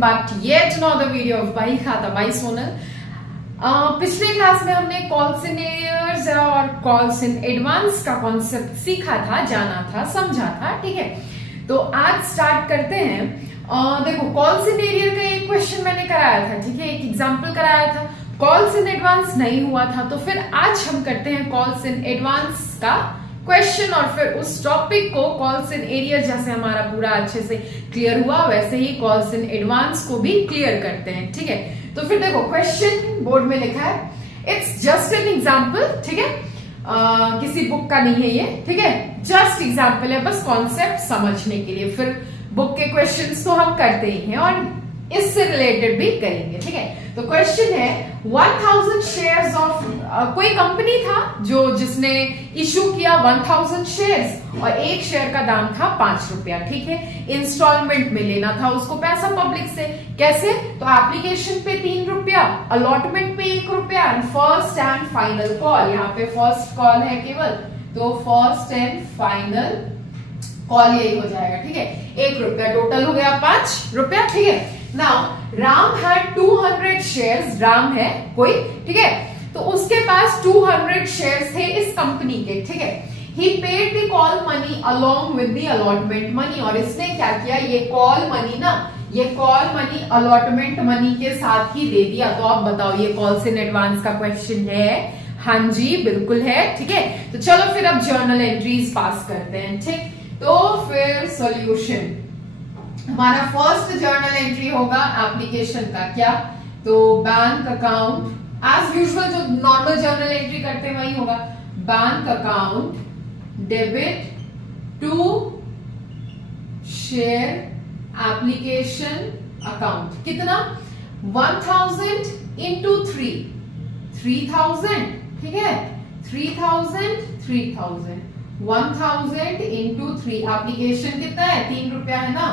back to yet another video of by खाता by Sonal. पिछले class में हमने कॉल्स इन एरियर्स और कॉल्स इन एडवांस का कॉन्सेप्ट सीखा था, जाना था, समझा था। ठीक है, तो आज स्टार्ट करते हैं। देखो, कॉल्स इन एरियर का एक क्वेश्चन मैंने कराया था, ठीक है, एक एग्जांपल कराया था। कॉल्स इन एडवांस नहीं हुआ था, तो फिर आज हम करते हैं कॉल्स इन एडवांस का क्वेश्चन और फिर उस टॉपिक को कॉल्स इन एरियर जैसे हमारा पूरा अच्छे से क्लियर हुआ वैसे ही कॉल्स इन एडवांस को भी क्लियर करते हैं। ठीक है, तो फिर देखो, क्वेश्चन बोर्ड में लिखा है, इट्स जस्ट एन एग्जाम्पल। ठीक है, किसी बुक का नहीं है ये, ठीक है, जस्ट एग्जाम्पल है, बस कॉन्सेप्ट समझने के लिए। फिर बुक के क्वेश्चंस तो हम करते ही हैं और इससे रिलेटेड भी करेंगे। ठीक है, तो क्वेश्चन है 1000 शेयर्स ऑफ कोई कंपनी था जिसने इशू किया 1000 शेयर्स और एक शेयर का दाम था 5 रुपया। ठीक है, इंस्टॉलमेंट में लेना था उसको पैसा पब्लिक से। कैसे? तो एप्लीकेशन पे 3 रुपया, अलॉटमेंट पे 1 रुपया, फर्स्ट एंड फाइनल कॉल। यहाँ पे फर्स्ट कॉल है केवल, तो फर्स्ट एंड फाइनल कॉल यही हो जाएगा। ठीक है, 1 रुपया, टोटल हो गया 5 रुपया। ठीक है, now Ram had 200 shares, Ram है कोई, ठीक है, तो उसके पास 200 शेयर्स थे इस कंपनी के। ठीक है, he paid the call money along with the allotment money, और इसने क्या किया, ये कॉल मनी ना, ये कॉल मनी अलॉटमेंट मनी के साथ ही दे दिया। तो आप बताओ, ये कॉल्स इन एडवांस का क्वेश्चन है? हाँ जी, बिल्कुल है। ठीक है, तो चलो फिर अब जर्नल एंट्रीज पास करते हैं। ठीक, तो फिर सॉल्यूशन, हमारा फर्स्ट जर्नल एंट्री होगा एप्लीकेशन का। क्या? तो बैंक अकाउंट, एज यूजुअल जो नॉर्मल जर्नल एंट्री करते हैं वही होगा। Bank account debit to share application account. कितना? 1000 इंटू 3000। ठीक है, 3000 1000 इंटू 3, एप्लीकेशन कितना है? 3 रुपया है ना,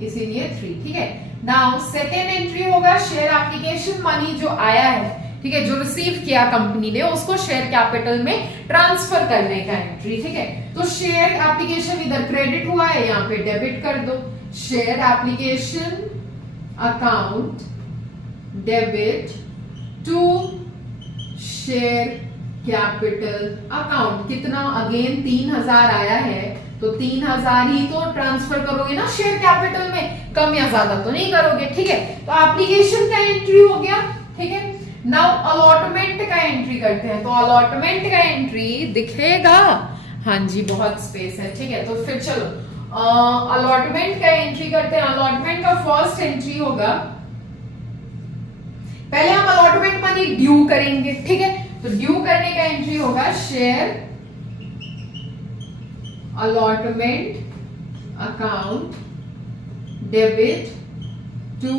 इसीलिए 3। ठीक है, नाउ सेकेंड एंट्री होगा शेयर एप्लीकेशन मनी जो आया है, ठीक है, जो रिसीव किया कंपनी ने, उसको शेयर कैपिटल में ट्रांसफर करने का एंट्री। ठीक है, तो शेयर एप्लीकेशन इधर क्रेडिट हुआ है, यहाँ पे डेबिट कर दो। Share application account debit to share capital account. कितना? अगेन 3000 आया है, तो 3000 ही तो ट्रांसफर करोगे ना शेयर कैपिटल में, कम या ज्यादा तो नहीं करोगे। ठीक है, तो एप्लीकेशन का एंट्री हो गया। ठीक है, नाउ अलॉटमेंट का एंट्री करते हैं। तो अलॉटमेंट का एंट्री दिखेगा, हाँ जी, बहुत स्पेस है। ठीक है, तो फिर चलो अलॉटमेंट का एंट्री करते हैं। अलॉटमेंट का फर्स्ट एंट्री होगा, पहले हम अलॉटमेंट मनी ड्यू करेंगे। ठीक है, तो ड्यू करने का एंट्री होगा share allotment account debit to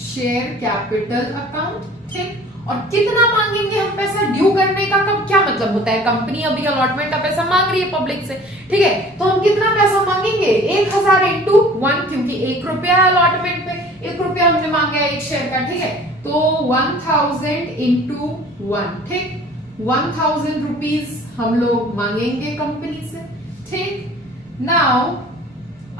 share capital account. ठीक, और कितना मांगेंगे हम पैसा ड्यू करने का? कब? क्या मतलब होता है, कंपनी अभी अलॉटमेंट का पैसा मांग रही है पब्लिक से, ठीक है, तो हम कितना पैसा मांगेंगे? 1000 इंटू 1, क्योंकि 1 रुपया है अलॉटमेंट पे, 1 रुपया हमने मांगा एक शेयर का। ठीक है, तो 1000 इंटू 1, ठीक, 1000 रुपीज हम लोग मांगेंगे कंपनी से। ठीक, नाउ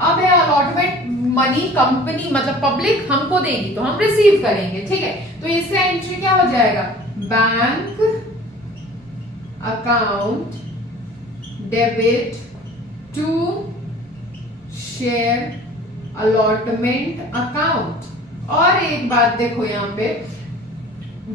अब है अलॉटमेंट मनी, कंपनी मतलब पब्लिक हमको देगी तो हम रिसीव करेंगे। ठीक है, तो इसका एंट्री क्या हो जाएगा? Bank account debit to share allotment account. और एक बात देखो, यहाँ पे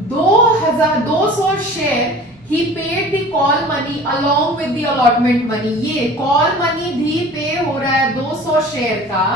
200 शेयर ही paid the call money along with the allotment money. ये कॉल मनी भी पे हो रहा है 200 शेयर का,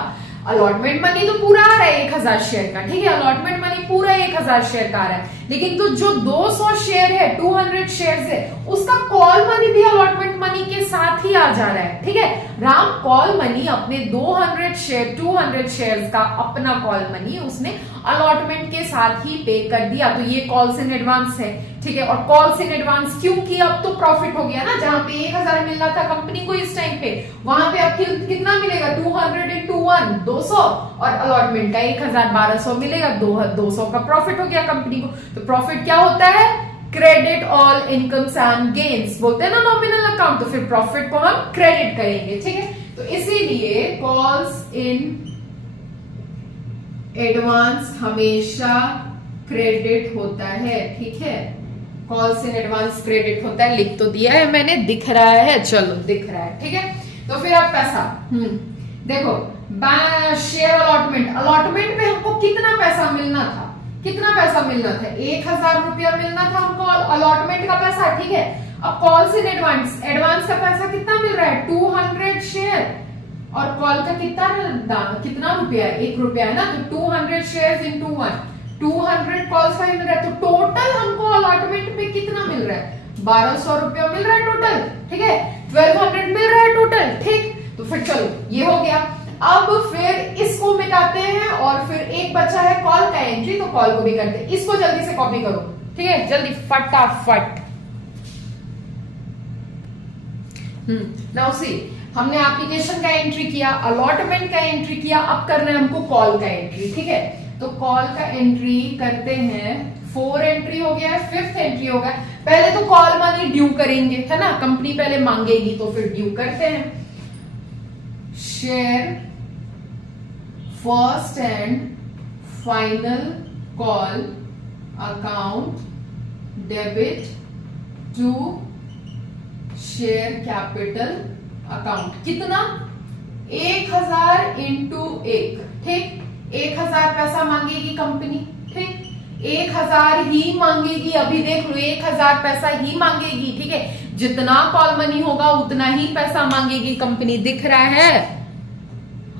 अलॉटमेंट मनी तो पूरा आ रहा है 1000 शेयर का। ठीक है, अलॉटमेंट मनी पूरा 1000 शेयर का आ रहा है, लेकिन तो जो 200 शेयर है, 200 शेयर है, उसका कॉल मनी भी अलॉटमेंट मनी के साथ ही आ जा रहा है। ठीक है, राम कॉल मनी अपने 200 शेयर का अपना कॉल मनी उसने अलॉटमेंट के साथ ही पे कर दिया, तो ये कॉल्स इन एडवांस है। ठीक है, और कॉल्स इन एडवांस क्योंकि अब तो प्रॉफिट हो गया ना, जहां पे 1000 मिलना था कंपनी को इस टाइम पे, वहां पे अब कितना मिलेगा? 200 इंटू 1 200, और अलॉटमेंट का 1000 1200 मिलेगा, 200 का प्रॉफिट हो गया कंपनी को। तो प्रॉफिट क्या होता है? Credit all incomes and gains, बोलते हैं ना नॉमिनल अकाउंट, तो फिर प्रॉफिट को हम क्रेडिट करेंगे। ठीक है, तो इसीलिए कॉल्स इन एडवांस हमेशा क्रेडिट होता है, ठीक है। कॉल्स इन एडवांस क्रेडिट होता है, लिख तो दिया है मैंने, दिख रहा है, चलो दिख रहा है, ठीक है। तो फिर अब पैसा, देखो शेयर अलॉटमेंट, अलॉटमेंट में हमको कितना पैसा मिलना था, कितना पैसा मिलना था, 1000 रुपया मिलना था हमको अलॉटमेंट का पैसा, ठीक है। अब कॉल्स इन एडवांस, एडवांस का पैसा कितना मिल रहा है, 200 शेयर, और कॉल का कितना रुपया है, 1 रुपया है ना, तो 200 शेयर्स इनटू 1, 200 कॉल्स का ही मिल रहा है। तो टोटल हमको अलॉटमेंट में कितना मिल रहा है, 1200 रुपया मिल रहा है टोटल, ठीक है, 1200 मिल रहा है टोटल, ठीक। तो फिर चलो ये हो गया। अब फिर इसको मिटाते हैं और फिर एक बचा है कॉल का एंट्री, तो कॉल को भी करते हैं। इसको जल्दी से कॉपी करो, ठीक है, जल्दी फटाफट। नाउ सी, हमने एप्लीकेशन का एंट्री किया, अलॉटमेंट का एंट्री किया, अब करना है हमको कॉल का एंट्री, ठीक है। तो कॉल का एंट्री करते हैं, 4 एंट्री हो गया, 5th एंट्री हो गया। पहले तो कॉल मनी ड्यू करेंगे, है ना, कंपनी पहले मांगेगी, तो फिर ड्यू करते हैं। Share first and final call account debit to share capital account, कितना, 1000 इंटू 1, ठीक, 1000 पैसा मांगेगी कंपनी, ठीक, 1000 ही मांगेगी, अभी देख लो 1000 पैसा ही मांगेगी, ठीक है। जितना कॉल मनी होगा उतना ही पैसा मांगेगी कंपनी, दिख रहा है,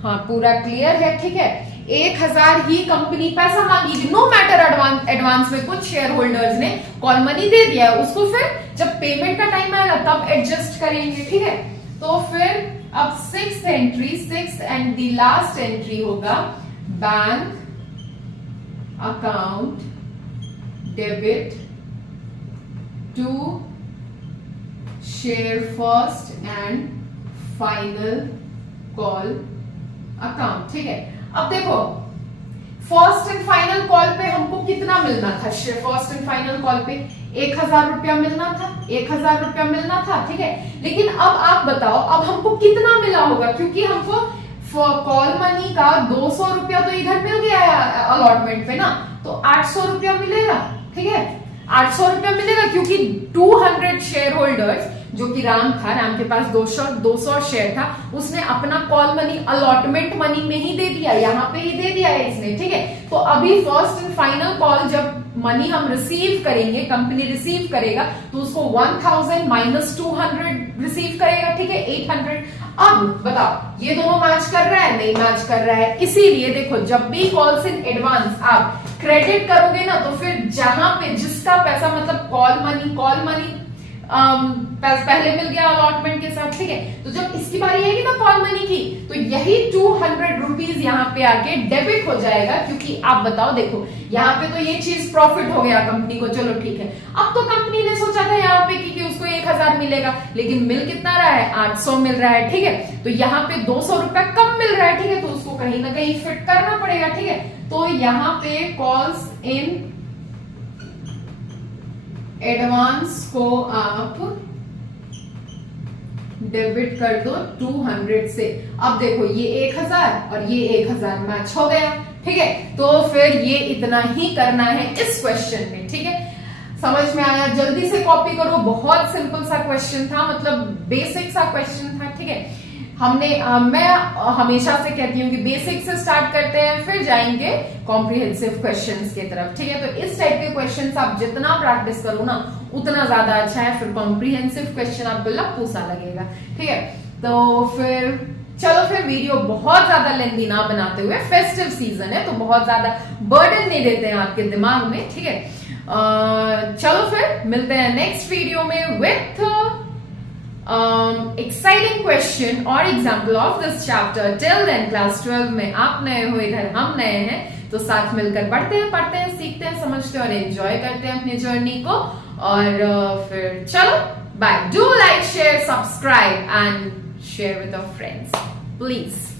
हाँ पूरा क्लियर है, ठीक है। 1000 ही कंपनी पैसा मांगेगी, नो मैटर एडवांस में कुछ शेयर होल्डर्स ने कॉल मनी दे दिया है, उसको फिर जब पेमेंट का टाइम आएगा तब एडजस्ट करेंगे, ठीक है। तो फिर अब 6th entry, 6th and the last entry होगा bank account debit to share first and final call account, ठीक है। अब देखो फर्स्ट एंड फाइनल कॉल पे हमको कितना मिलना था, फर्स्ट एंड फाइनल कॉल पे 1000 रुपया मिलना था, 1000 रुपया मिलना था, ठीक है। लेकिन अब आप बताओ अब हमको कितना मिला होगा, क्योंकि हमको कॉल मनी का 200 रुपया तो इधर मिल गया है अलॉटमेंट पे ना, तो 800 रुपया मिलेगा, ठीक है, 800 रुपया मिलेगा, क्योंकि 200 शेयर होल्डर्स, जो कि राम था, राम के पास 200 शेयर था, उसने अपना कॉल मनी अलॉटमेंट मनी में ही दे दिया, यहाँ पे ही दे दिया है इसने, ठीक है। तो अभी फर्स्ट एंड फाइनल कॉल जब मनी हम रिसीव करेंगे, कंपनी रिसीव करेगा, तो उसको 1000 माइनस 200 रिसीव करेगा, ठीक है, 800। अब बताओ ये दोनों मैच कर रहा है, नहीं मैच कर रहा है, इसीलिए देखो जब भी कॉल्स इन एडवांस आप क्रेडिट करोगे ना, तो फिर जहां पे जिसका पैसा, मतलब कॉल मनी पहले मिल गया अलॉटमेंट के साथ, ठीक है, तो जब इसकी बारी आएगी ना कॉल मनी की, तो यही 200 रुपीज यहाँ पे आके डेबिट हो जाएगा, क्योंकि आप बताओ देखो यहाँ पे तो ये चीज प्रॉफिट हो गया कंपनी को, चलो ठीक है। अब तो कंपनी ने सोचा था यहाँ पे कि उसको 1000 मिलेगा, लेकिन मिल कितना रहा है, 800 मिल रहा है, ठीक है। तो यहाँ पे 200 रुपया कम मिल रहा है, ठीक है, तो उसको कहीं ना कहीं फिट करना पड़ेगा, ठीक है। तो यहाँ पे कॉल्स इन एडवांस को आप डेबिट कर दो 200 से। अब देखो ये 1000 और ये 1000 मैच हो गया, ठीक है। तो फिर ये इतना ही करना है इस क्वेश्चन में, ठीक है। समझ में आया, जल्दी से कॉपी करो, बहुत सिंपल सा क्वेश्चन था, मतलब बेसिक सा क्वेश्चन था, ठीक है। मैं हमेशा से कहती हूँ कि बेसिक से स्टार्ट करते हैं, फिर जाएंगे कॉम्प्रिहेंसिव क्वेश्चंस की तरफ, ठीक है। तो इस टाइप के क्वेश्चंस आप जितना प्रैक्टिस करो ना उतना ज्यादा अच्छा है, फिर कॉम्प्रिहेंसिव क्वेश्चन आपको लप्पू सा लगेगा, ठीक है। तो फिर चलो, फिर वीडियो बहुत ज्यादा लेंथी ना बनाते हुए, फेस्टिव सीजन है तो बहुत ज्यादा बर्डन नहीं देते हैं आपके दिमाग में, ठीक है। चलो फिर मिलते हैं नेक्स्ट वीडियो में with exciting question or example of this chapter. Till then class 12 में आप नए हो, इधर हम नए हैं, तो साथ मिलकर पढ़ते हैं, सीखते हैं, समझते हैं और एंजॉय करते हैं अपनी जर्नी को। और फिर चलो bye, do like, share, subscribe and share with your friends please.